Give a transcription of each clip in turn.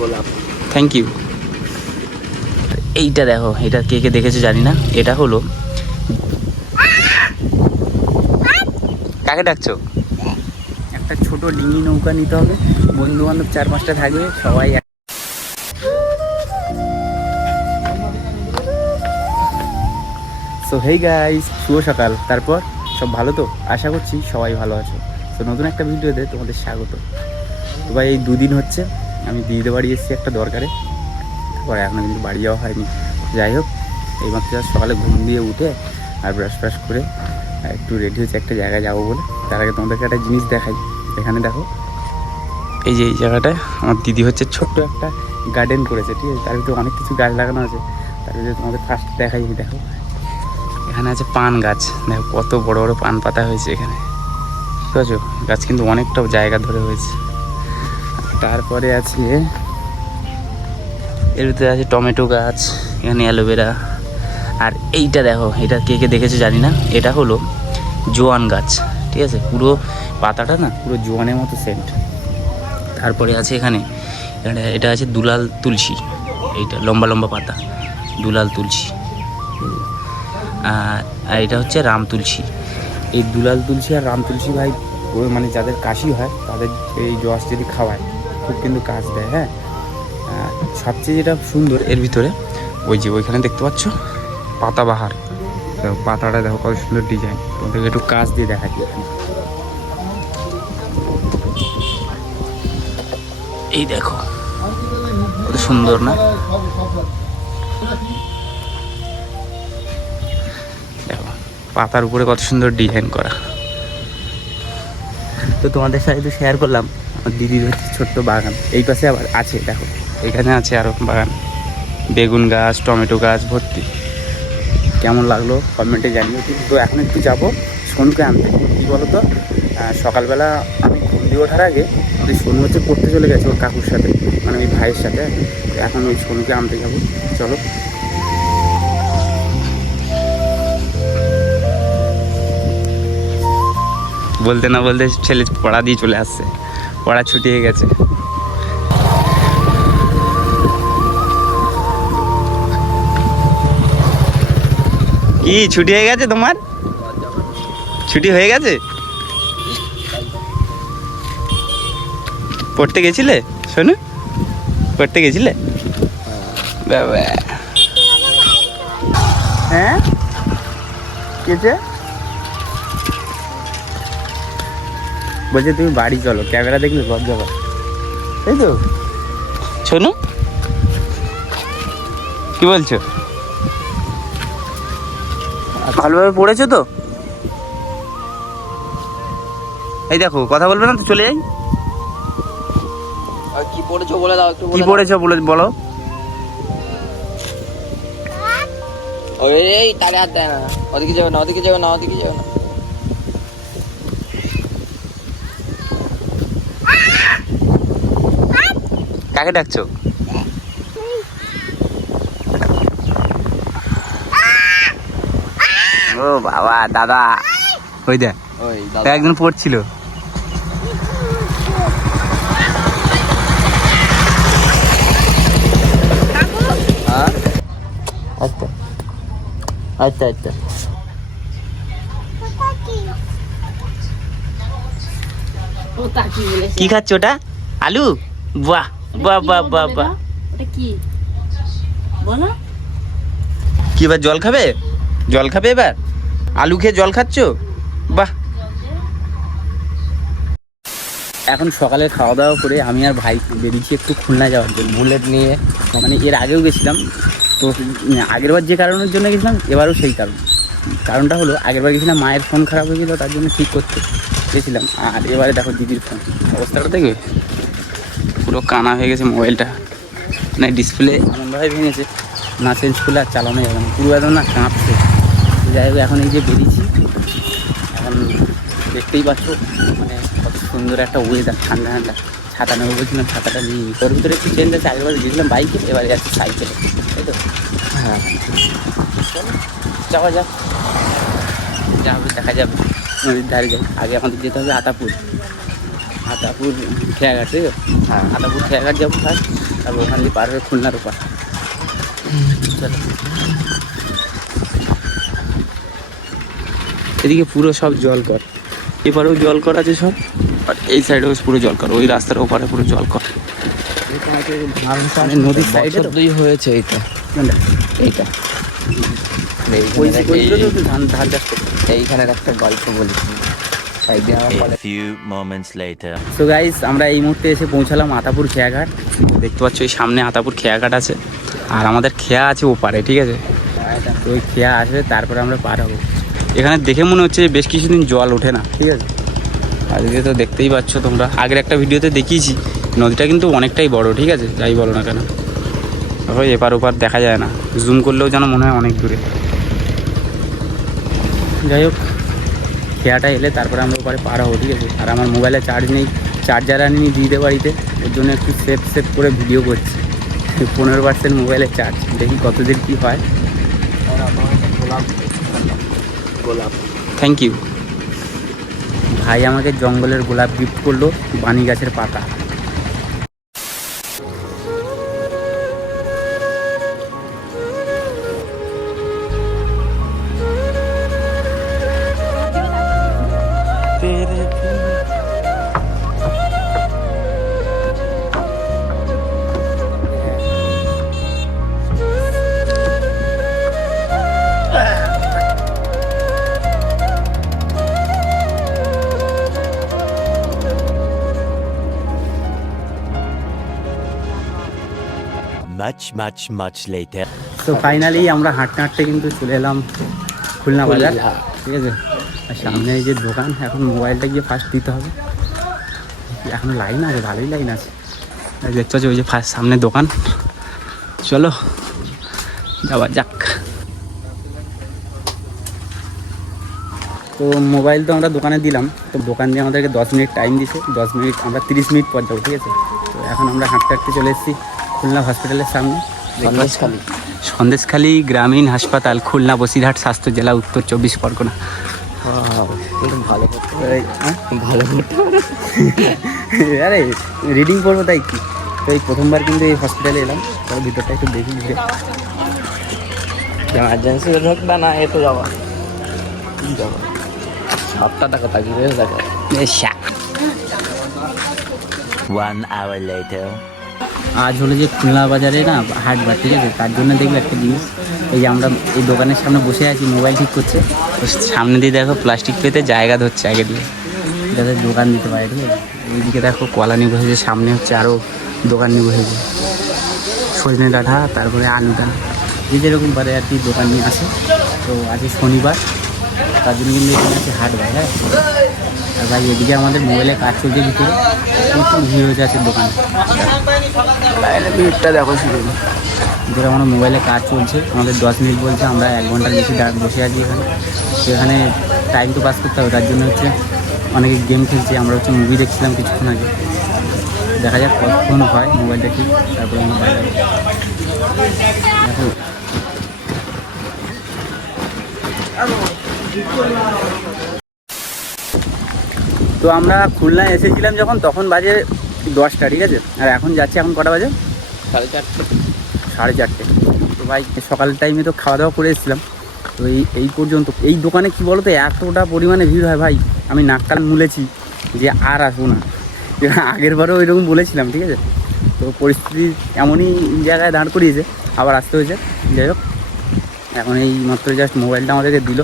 গোলাপ। Thank you. এইটা দেখো, এটা কে কে দেখেছো জানি না, এটা হলো, কাকে ডাকছো? একটা ছোট ডিঙি নৌকা নিতে হবে, বন্ধু বান্ধব 4-5টা থাকবে, সবাই। সো হেই গাইস, শুভ সকাল। তারপর সব ভালো তো? আশা করছি সবাই ভালো আছো। তো নতুন একটা ভিডিওতে তোমাদের স্বাগত। তো ভাই এই 2 দিন হচ্ছে আমি দিদিদের বাড়ি এসেছি একটা দরকারে, তারপরে এখনও কিন্তু বাড়ি যাওয়া হয়নি। যাই হোক, এইমাত্র সকালে ঘুম দিয়ে উঠে আর ব্রাশ ফ্রাশ করে একটু রেডি হচ্ছে একটা জায়গায় যাবো বলে। তার আগে তোমাদেরকে একটা জিনিস দেখাই। এখানে দেখো, এই যে এই জায়গাটায় আমার দিদি হচ্ছে ছোট্ট একটা গার্ডেন করেছে, ঠিক আছে? তার ভিতরে অনেক কিছু গাছ লাগানো আছে। তার ভিতরে তোমাদের ফার্স্ট দেখাই, দেখো এখানে আছে পান গাছ। দেখো কত বড় বড় পান পাতা হয়েছে এখানে, ঠিক আছে? গাছ কিন্তু অনেকটা জায়গা ধরে হয়েছে। তারপরে আছে, এর ভিতরে আছে টমেটো গাছ, এখানে অ্যালোভেরা। আর এইটা দেখো, এটা কে কে দেখেছো জানি না, এটা হলো জোয়ান গাছ, ঠিক আছে? পুরো পাতাটা না পুরো জোয়ানের মতো সেন্ট। তারপরে আছে এখানে, এটা আছে দুলাল তুলসী, এইটা লম্বা লম্বা পাতা, দুলাল তুলসী। আর এটা হচ্ছে রাম তুলসী। এই দুলাল তুলসী আর রাম তুলসী ভাই, ওই মানে যাদের কাশি হয় তাদের এই জস যদি খাওয়ায় খুব কিন্তু কাজ দেয়। হ্যাঁ, সবচেয়ে যেটা সুন্দর এর ভিতরে, ওই যে ওইখানে দেখতে পাচ্ছ পাতাবাহার, পাতাটা দেখো কত সুন্দর ডিজাইন। তোমাদেরকে একটু কাজ দিয়ে দেখাচ্ছি। এই দেখো কত সুন্দর না? দেখো পাতার উপরে কত সুন্দর ডিজাইন করা। তো তোমাদের সাথে তো শেয়ার করলাম আমার দিদির হচ্ছে ছোট্ট বাগান। এই পাশে আবার আছে, দেখো এখানে আছে আরও বাগান, বেগুন গাছ, টমেটো গাছ ভর্তি। কেমন লাগলো কমেন্টে জানিও। কিন্তু এখন একটু যাবো সোনুকে আনতে। কী বলো তো, সকালবেলা আমি ঘুম দিয়ে ওঠার আগে ওই সোনু হচ্ছে পড়তে চলে গেছে ওর কাকুর সাথে, মানে ওই ভাইয়ের সাথে। এখন ওই সোনুকে আনতে যাবো, চলো। বলতে না বলতে ছেলে পড়া দিয়ে চলে আসছে, পড়া ছুটি হয়ে গেছে। কি ছুটি হয়ে গেছে তোমার? ছুটি হয়ে গেছে? পড়তে গেছিলে শোনো? পড়তে গেছিলে? বাবা হ্যাঁ, কেছে বলছে তুমি বাড়ি চলো, ক্যামেরা দেখলে লজ্জা পাবে, তাই তো? শোনো কি বলছো? ভালোভাবে পড়েছো তো? এই দেখো কথা বলবে না তো চলে যাই। কি পড়েছো বলে দাও একটু। কি পড়েছো বলো। এই তারে হাত দেয় না, ওদিকে যাবে না, ওদিকে যাবে না, ওদিকে যাবে না। কাকে ডাকছো? ও বাবা, দাদা। ওই দেখ, ওই একজন পড়ছিল। আচ্ছা আচ্ছা আচ্ছা। কি খাচ্ছ ওটা? আলু? বাহ বাহ বাহ বাহ বাহ। কি বলো? কি এবার জল খাবে? জল খাবে এবার? আলু খেয়ে জল খাচ্ছ? বাহ। এখন সকালে খাওয়া দাওয়া করে আমি আর ভাই বেরিয়েছি একটু খুলনা যাওয়ার জন্য বুলেট নিয়ে। মানে এর আগেও গেছিলাম তো, আগেরবার যে কারণের জন্য গেছিলাম এবারও সেই কারণটা হলো, আগেরবার গেছিলাম মায়ের ফোন খারাপ হয়েছিল, তার জন্য ঠিক করতে গেছিলাম। আর এবারে দেখো দিদির ফোন অবস্থাটা দেখবে, পুরো কানা হয়ে গেছে মোবাইলটা, মানে ডিসপ্লে এমনভাবে ভেঙেছে, না চেঞ্জ করলে আর চালানো যাবে না, পুরো একদম না কাঁপছে। যাই হোক, এখন এই যে বেরিয়েছি, এখন দেখতেই পাচ্ছ মানে কত সুন্দর একটা ওয়েদার, ঠান্ডা ঠান্ডা। ছাতা নেবো বলছিলাম, ছাতাটা নিয়ে তোর ভিতরে একটু চেঞ্জ আছে। আগেবার গেছিলাম বাইকে, এবারে যাচ্ছি সাইকেলে, তাই তো? হ্যাঁ, চলো যাওয়া যাক, যা হবে দেখা যাবে। নদীর ধারে যাই। আগে আমাদের যেতে হবে আতাপুর খেয়াঘাট, তাই তো? হ্যাঁ, আতাপুর খেয়াঘাট যাবো ফার্স্ট, তারপর ওখান দিয়ে পার হয়ে খুলনার ওপার। চলো, এদিকে পুরো সব জল কর, এপারেও জল কর আছে সব, আর এই সাইডেও পুরো জল কর, ওই রাস্তার ওপারে পুরো জল কর। নদীর সাইডে হয়েছে এইটা এইটা ধান চাষ করতে। এইখানের একটা গল্প বলি। সো গাইস, আমরা এই মুহূর্তে এসে পৌঁছালাম আতাপুর খেয়াঘাট। দেখতে পাচ্ছ এই সামনে আতাপুর খেয়াঘাট আছে, আর আমাদের খেয়া আছে ওপারে, ঠিক আছে? তো ওই খেয়া আসবে, তারপরে আমরা পার হবো। এখানে দেখে মনে হচ্ছে বেশ কিছুদিন জল ওঠে না, ঠিক আছে? আজকে তো দেখতেই পাচ্ছ তোমরা, আগের একটা ভিডিওতে দেখিয়েছি, নদীটা কিন্তু অনেকটাই বড়, ঠিক আছে? যাই বলো না কেন, তারপরে এপার ওপার দেখা যায় না, জুম করলেও যেন মনে হয় অনেক দূরে। যাই হোক, খেয়াটা এলে তারপরে আমরা ওপারে পার হবো, ঠিক আছে? আর আমার মোবাইলে চার্জ নেই, চার্জার আনিনি দিতে বাড়িতে, ওর জন্য একটু সেভ করে ভিডিও করছি। 15% মোবাইলে চার্জ, দেখি কতদিন কী হয়। গোলাপ, থ্যাংক ইউ ভাই। আমাকে জঙ্গলের গোলাপ গিফট করলো, বানি গাছের পাতা। Much later. তো ফাইনালি আমরা হাঁটতে হাঁটতে কিন্তু চলে এলাম খুলনা বাজার, ঠিক আছে? আর সামনে এই যে দোকান, এখন মোবাইলটা গিয়ে ফার্স্ট দিতে হবে। এখন লাইন আছে, ভালোই লাইন আছে, দেখতে পাচ্ছি ওই যে ফার্স্ট সামনে দোকান। চলো যাওয়া যাক। তো মোবাইল তো আমরা দোকানে দিলাম, তো দোকান দিয়ে আমাদেরকে 10 মিনিট টাইম দিছে, 10 মিনিট, আমরা 30 মিনিট পর যাবো, ঠিক আছে? তো এখন আমরা হাঁটতে হাঁটতে চলে এসেছি খুলনা হসপিটালের সামনে। সন্দেশখালী গ্রামীণ হাসপাতাল, খুলনা বসিরহাট স্বাস্থ্য জেলা, উত্তর 24 পরগনা। ভালো ভালো আরে রিডিং পড়বো তাই কি? তো এই প্রথমবার কিন্তু এই হসপিটালে এলাম, তো ভিতরটা একটু দেখি। এমার্জেন্সি ঢুকবে না, এ তো যাবা 7টা টাকা থাকি রয়েছে টাকা। 1 hour later. আজ হলো যে খুলনা বাজারে না হাটবার, ঠিক আছে? তার জন্য দেখবে একটা জিনিস, এই যে আমরা এই দোকানের সামনে বসে আছি, মোবাইল ঠিক করছে, সামনে দিয়ে দেখো প্লাস্টিক পেতে জায়গা ধরছে আগে দিয়ে, যাতে দোকান দিতে পারে, ঠিক আছে? এইদিকে দেখো কলা নিয়ে বসেছে, সামনে হচ্ছে আরও দোকান নিয়ে বসেছে, সজনে ডাঁটা, তারপরে আলুটা, যে যেরকম পারে আর কি দোকান নিয়ে আসে। তো আজকে শনিবার, তার জন্য কিন্তু এখানে আছে হাটবার, হ্যাঁ। আর ভাই এদিকে আমাদের মোবাইলে কাজ চলছে, ভিতরে প্রচুর ভিড় হয়ে আছে দোকানে, ভিড়টা দেখো শুরু। যেটা আমার মোবাইলে কাজ চলছে, আমাদের 10 মিনিট বলছে, আমরা 1 ঘন্টার বেশি বসে আছি এখানে। সেখানে টাইম তো পাস করতে হবে, তার জন্য হচ্ছে অনেকে গেম খেলছে, আমরা হচ্ছে মুভি দেখছিলাম কিছুক্ষণ আগে। দেখা যাক কতক্ষণ হয় মোবাইলটা ঠিক, তারপরে আমরা বাইরে দেখো। তো আমরা খুলনায় এসেছিলাম যখন, তখন বাজে 10টা, ঠিক আছে? আর এখন যাচ্ছি, এখন কটা বাজে? 4:30। তো ভাই সকালের টাইমে তো খাওয়া দাওয়া করে এসেছিলাম, তো এই পর্যন্ত এই দোকানে কি বলো তো, এতটা পরিমাণে ভিড় হয় ভাই, আমি নাক কান মুলেছি যে আর আসবো না। আগের বারও ওইরকম বলেছিলাম, ঠিক আছে? তো পরিস্থিতি এমনই জায়গায় দাঁড় করিয়েছে, আবার আসতে হয়েছে। যাই হোক, এখন এই মাত্র জাস্ট মোবাইলটা আমাদেরকে দিল,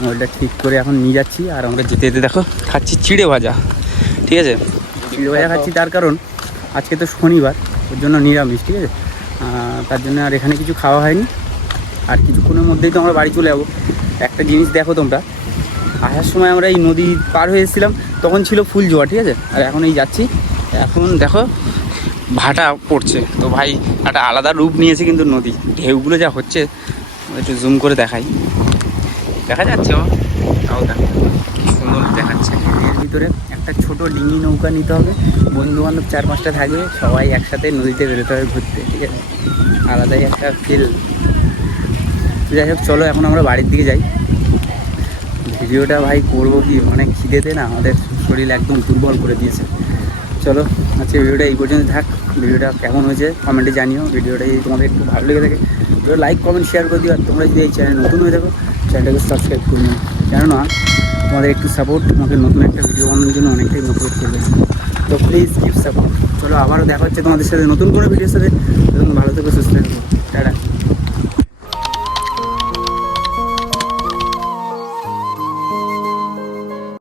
মোবাইলটা ঠিক করে এখন নিয়ে যাচ্ছি। আর আমরা যেতে যেতে দেখো খাচ্ছি চিড়ে ভাজা, ঠিক আছে? চিড়ে ভাজা খাচ্ছি তার কারণ আজকে তো শনিবার, ওর জন্য নিরামিষ, ঠিক আছে? তার জন্য আর এখানে কিছু খাওয়া হয়নি। আর কিছুক্ষণের মধ্যেই তো আমরা বাড়ি চলে যাবো। একটা জিনিস দেখো তোমরা, আসার সময় আমরা এই নদী পার হয়ে এসেছিলাম, তখন ছিল ফুল জোয়ার, ঠিক আছে? আর এখন এই যাচ্ছি, এখন দেখো ভাটা পড়ছে। তো ভাই একটা আলাদা রূপ নিয়েছে কিন্তু নদী, ঢেউগুলো যা হচ্ছে, একটু জুম করে দেখাই, দেখা যাচ্ছে? তাও দেখো কি সুন্দর দেখাচ্ছে। এর ভিতরে একটা ছোট ডিঙি নৌকা নিতে হবে, বন্ধু বান্ধব 4-5টা থাকবে, সবাই একসাথে নদীতে বেরোতে হবে ঘুরতে, ঠিক আছে? আলাদাই একটা ফিল। যাই হোক, চলো এখন আমরা বাড়ির দিকে যাই। ভিডিওটা ভাই করবো কি, অনেক খিদেতে না আমাদের শরীর একদম দুর্বল করে দিয়েছে। চলো আজকে ভিডিওটা এই পর্যন্ত থাক। ভিডিওটা কেমন হয়েছে কমেন্টে জানিও। ভিডিওটা যদি তোমাদের একটু ভালো লেগে থাকে ভিডিও লাইক কমেন্ট শেয়ার করে দিও। আর তোমরা যদি এই চ্যানেল নতুন হয়ে থাকো চ্যানেলটাকে সাবস্ক্রাইব করে নিও, কেননা তোমাদের একটু সাপোর্ট আমাকে নতুন একটা ভিডিও বানানোর জন্য অনেকটাই মোটিভেট করবে। তো প্লিজ কিপ সাপোর্ট। চলো আবারও দেখা হচ্ছে তোমাদের সাথে নতুন কোনো ভিডিওর সাথে। ভালো থেকো, সুস্থ থেকো, টাটা।